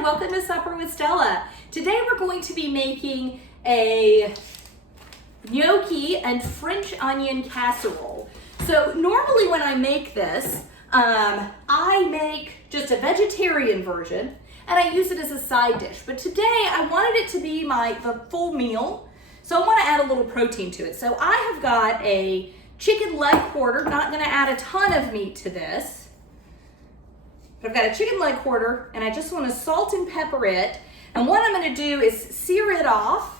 Hi, welcome to Supper with Stella. Today we're going to be making a gnocchi and French onion casserole. So normally when I make this, I make just a vegetarian version and I use it as a side dish. But today I wanted it to be the full meal, so I want to add a little protein to it. So I have got a chicken leg quarter, not going to add a ton of meat to this. But I've got a chicken leg quarter and I just want to salt and pepper it. And what I'm going to do is sear it off,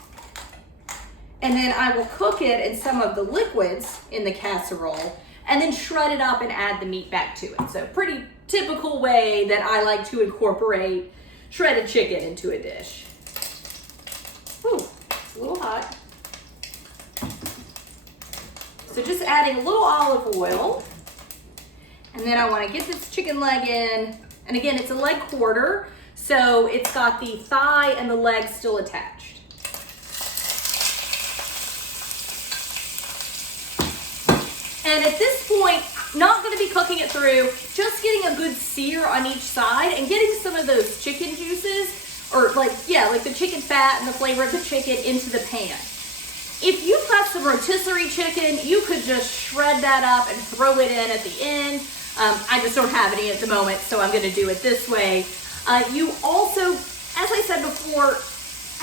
and then I will cook it in some of the liquids in the casserole and then shred it up and add the meat back to it. So pretty typical way that I like to incorporate shredded chicken into a dish. Ooh, it's a little hot. So just adding a little olive oil. And then I want to get this chicken leg in, and again, it's a leg quarter, so it's got the thigh and the leg still attached. And at this point, not going to be cooking it through, just getting a good sear on each side and getting some of those chicken juices, or like the chicken fat and the flavor of the chicken into the pan. If you've got some rotisserie chicken, you could just shred that up and throw it in at the end. I just don't have any at the moment, so I'm going to do it this way. You also, as I said before,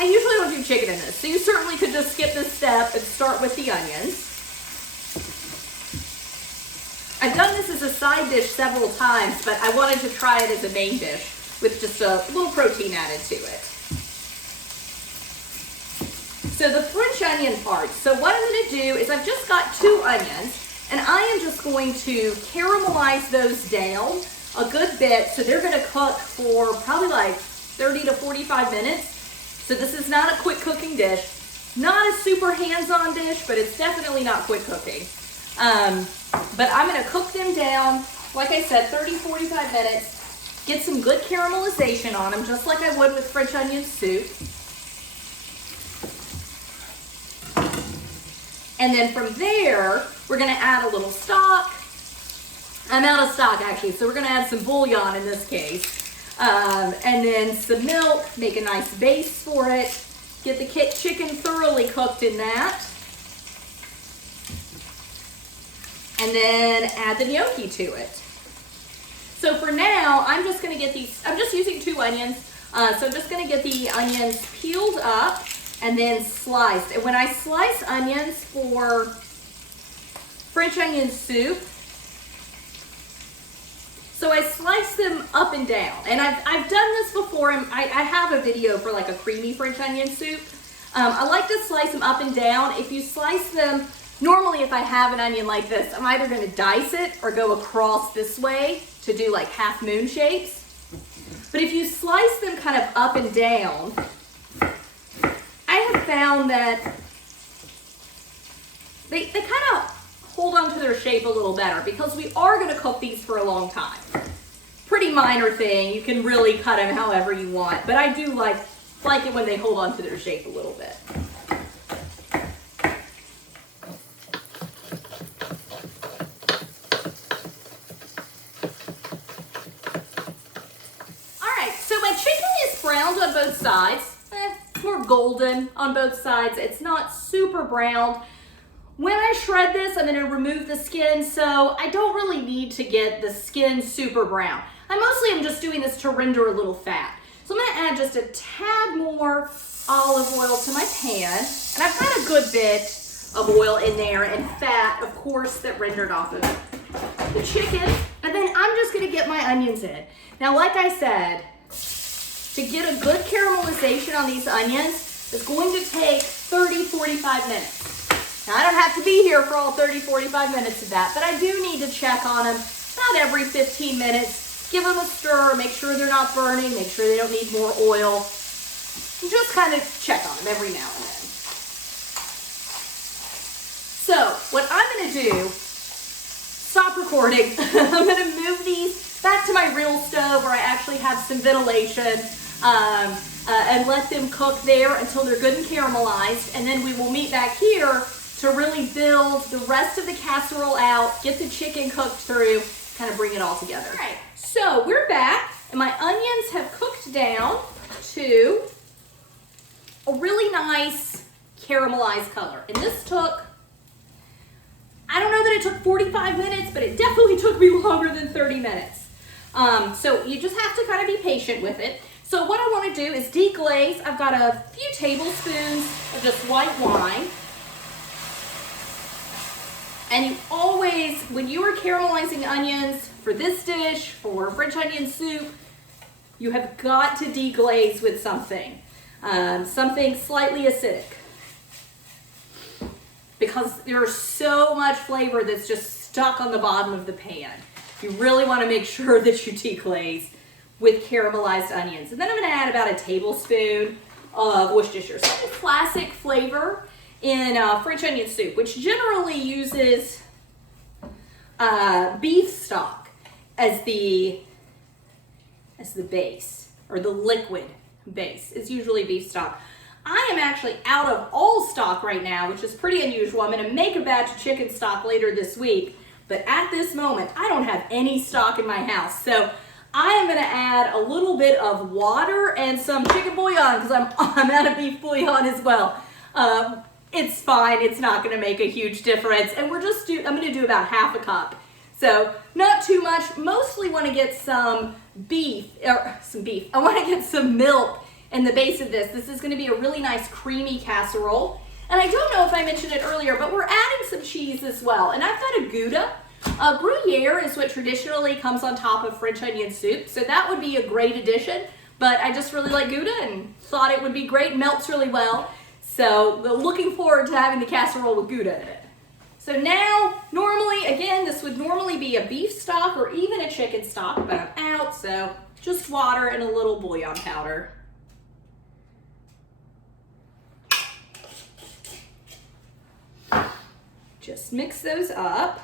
I usually don't do chicken in this, so you certainly could just skip this step and start with the onions. I've done this as a side dish several times, but I wanted to try it as a main dish with just a little protein added to it. So the French onion part. So what I'm going to do is I've just got 2 onions, and I am just going to caramelize those down a good bit. So they're going to cook for probably like 30 to 45 minutes. So this is not a quick cooking dish. Not a super hands-on dish, but it's definitely not quick cooking. But I'm going to cook them down, like I said, 30-45 minutes. Get some good caramelization on them, just like I would with French onion soup. And then from there, we're going to add a little stock. I'm out of stock, actually, so we're going to add some bouillon in this case. And then some milk, make a nice base for it. Get the chicken thoroughly cooked in that. And then add the gnocchi to it. So for now, I'm just going to get these, I'm just using 2 onions. So I'm just going to get the onions peeled up and then sliced. And when I slice onions for French onion soup, so I slice them up and down. And I've done this before, and I have a video for like a creamy French onion soup. I like to slice them up and down. If you slice them, normally if I have an onion like this, I'm either going to dice it or go across this way to do like half moon shapes. But if you slice them kind of up and down, I have found that they kind of hold on to their shape a little better, because we are going to cook these for a long time. Pretty minor thing. You can really cut them however you want, but I do like it when they hold on to their shape a little bit. Alright, so my chicken is browned on both sides. More golden on both sides. It's not super browned. When I shred this, I'm going to remove the skin, so I don't really need to get the skin super brown. I mostly am just doing this to render a little fat. So I'm going to add just a tad more olive oil to my pan, and I've got a good bit of oil in there and fat, of course, that rendered off of the chicken. And then I'm just going to get my onions in. Now, like I said, to get a good caramelization on these onions, it's going to take 30-45 minutes. Now, I don't have to be here for all 30-45 minutes of that, but I do need to check on them about every 15 minutes. Give them a stir, make sure they're not burning, make sure they don't need more oil. And just kind of check on them every now and then. So, what I'm going to do, stop recording. I'm going to move these back to my real stove where I actually have some ventilation. And let them cook there until they're good and caramelized, and then we will meet back here to really build the rest of the casserole out, get the chicken cooked through, kind of bring it all together. All right, so we're back. And my onions have cooked down to a really nice caramelized color. And this took, I don't know that it took 45 minutes, but it definitely took me longer than 30 minutes. So you just have to kind of be patient with it. So what I want to do is deglaze. I've got a few tablespoons of just white wine. And you always, when you are caramelizing onions for this dish, for French onion soup, you have got to deglaze with something. Something slightly acidic. Because there's so much flavor that's just stuck on the bottom of the pan. You really want to make sure that you deglaze with caramelized onions. And then I'm going to add about a tablespoon of Worcestershire. So that's a classic flavor in French onion soup, which generally uses beef stock as the base, or the liquid base. It's usually beef stock. I am actually out of all stock right now, which is pretty unusual. I'm going to make a batch of chicken stock later this week, but at this moment, I don't have any stock in my house. So I am going to add a little bit of water and some chicken bouillon because I'm out of beef bouillon as well. It's fine. It's not going to make a huge difference. And I'm going to do about half a cup. So not too much. Mostly want to get some beef. I want to get some milk in the base of this. This is going to be a really nice creamy casserole. And I don't know if I mentioned it earlier, but we're adding some cheese as well. And I've got a Gouda. Gruyere is what traditionally comes on top of French onion soup. So that would be a great addition. But I just really like Gouda and thought it would be great. Melts really well. So looking forward to having the casserole with Gouda in it. So now, normally, again, this would normally be a beef stock or even a chicken stock, but I'm out, so just water and a little bouillon powder. Just mix those up.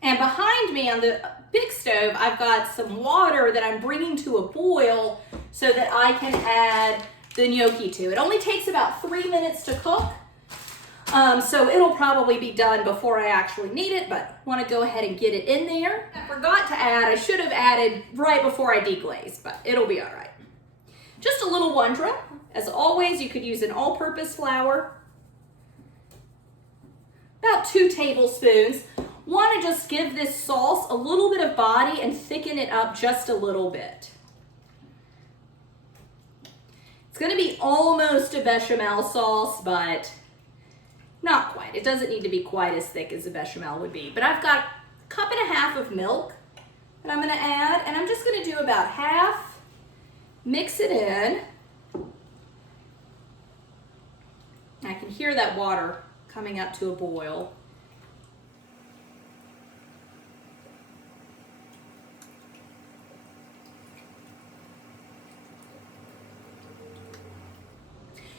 And behind me on the big stove, I've got some water that I'm bringing to a boil so that I can add the gnocchi to. It only takes about 3 minutes to cook. So it'll probably be done before I actually need it, but want to go ahead and get it in there. I forgot to add, I should have added right before I deglaze, but it'll be all right. Just a little wondra. As always, you could use an all-purpose flour. About 2 tablespoons. Want to just give this sauce a little bit of body and thicken it up just a little bit. It's going to be almost a bechamel sauce, but not quite. It doesn't need to be quite as thick as a bechamel would be. But I've got 1.5 cups of milk that I'm going to add, and I'm just going to do about half, mix it in. I can hear that water coming up to a boil.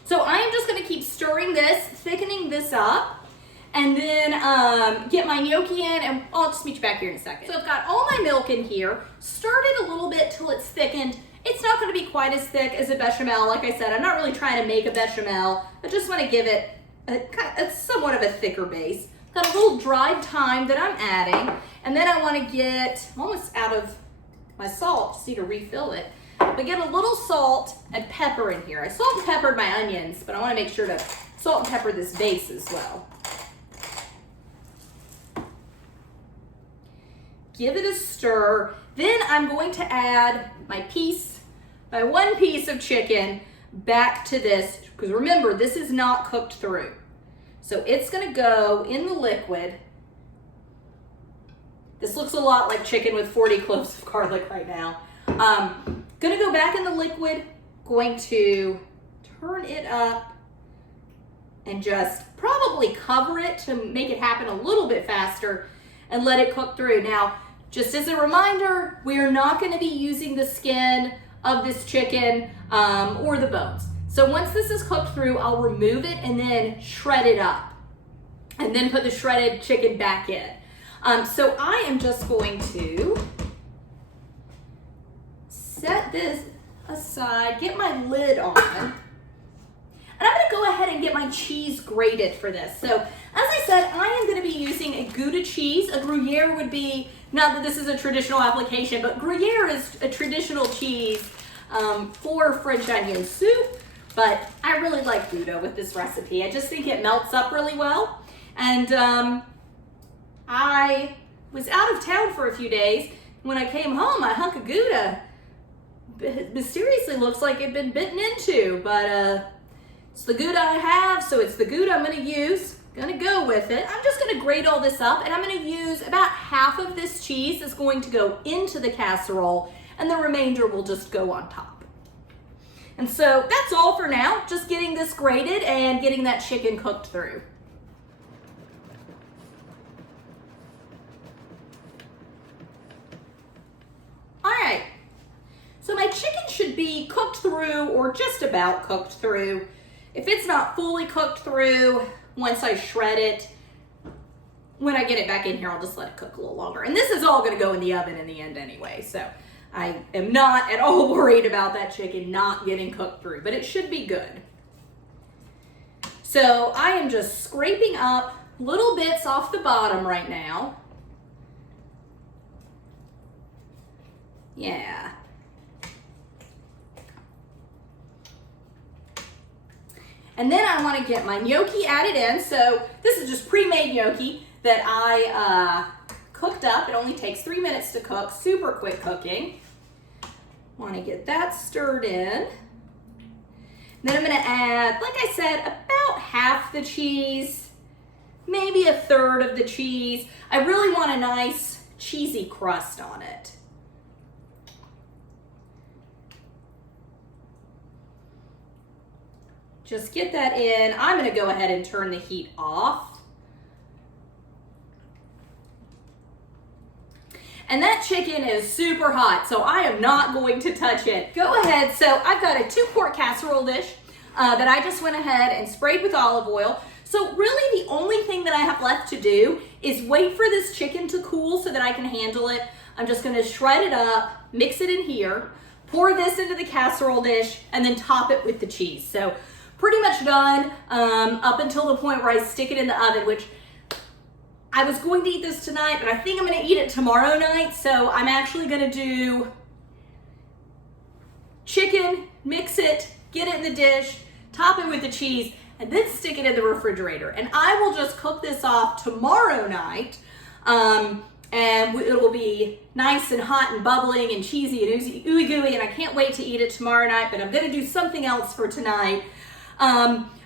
So I am just going to keep stirring this, thickening this up, and then get my gnocchi in, and I'll just meet you back here in a second. So I've got all my milk in here, stirred it a little bit till it's thickened. It's not going to be quite as thick as a bechamel. Like I said, I'm not really trying to make a bechamel. I just want to give it a somewhat of a thicker base. Got a little dried thyme that I'm adding, and then I want to get, I'm almost out of my salt, just need to refill it. But get a little salt and pepper in here. I salt and peppered my onions, but I want to make sure to salt and pepper this base as well. Give it a stir. Then I'm going to add my 1 piece of chicken back to this, because remember, this is not cooked through. So it's going to go in the liquid. This looks a lot like chicken with 40 cloves of garlic right now. Gonna go back in the liquid, going to turn it up and just probably cover it to make it happen a little bit faster and let it cook through. Now, just as a reminder, we are not gonna be using the skin of this chicken or the bones. So once this is cooked through, I'll remove it and then shred it up and then put the shredded chicken back in. So I am just going to set this aside, get my lid on, and I'm going to go ahead and get my cheese grated for this. So as I said, I am going to be using a Gouda cheese. A Gruyere would be Not that this is a traditional application, but Gruyere is a traditional cheese for French onion soup. But I really like Gouda with this recipe. I just think it melts up really well. And I was out of town for a few days. When I came home, my hunk of Gouda mysteriously looks like it'd been bitten into, but it's the Gouda I have, so it's the Gouda I'm gonna use. Gonna go with it. I'm just gonna grate all this up, and I'm gonna use about half of this cheese is going to go into the casserole, and the remainder will just go on top. And so that's all for now, just getting this grated and getting that chicken cooked through. All right, so my chicken should be cooked through or just about cooked through. If it's not fully cooked through, once I shred it, when I get it back in here, I'll just let it cook a little longer. And this is all gonna go in the oven in the end anyway, so I am not at all worried about that chicken not getting cooked through, but it should be good. So I am just scraping up little bits off the bottom right now. Yeah. And then I want to get my gnocchi added in. So this is just pre-made gnocchi that I cooked up. It only takes 3 minutes to cook, super quick cooking. Want to get that stirred in. Then I'm going to add, like I said, about half the cheese, maybe a third of the cheese. I really want a nice cheesy crust on it. Just get that in. I'm gonna go ahead and turn the heat off. And that chicken is super hot, so I am not going to touch it. Go ahead, so I've got a 2-quart casserole dish that I just went ahead and sprayed with olive oil. So really the only thing that I have left to do is wait for this chicken to cool so that I can handle it. I'm just gonna shred it up, mix it in here, pour this into the casserole dish, and then top it with the cheese. So pretty much done up until the point where I stick it in the oven, which I was going to eat this tonight, but I think I'm gonna eat it tomorrow night. So I'm actually gonna do chicken, mix it, get it in the dish, top it with the cheese, and then stick it in the refrigerator. And I will just cook this off tomorrow night, and it will be nice and hot and bubbling and cheesy and ooey gooey, and I can't wait to eat it tomorrow night, but I'm gonna do something else for tonight.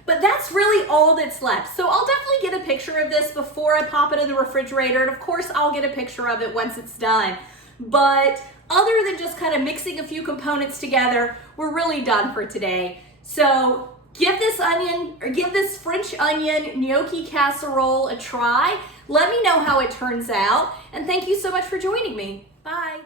But that's really all that's left. So I'll definitely get a picture of this before I pop it in the refrigerator, and of course I'll get a picture of it once it's done. But other than just kind of mixing a few components together, we're really done for today. So give this French onion gnocchi casserole a try. Let me know how it turns out, and thank you so much for joining me. Bye.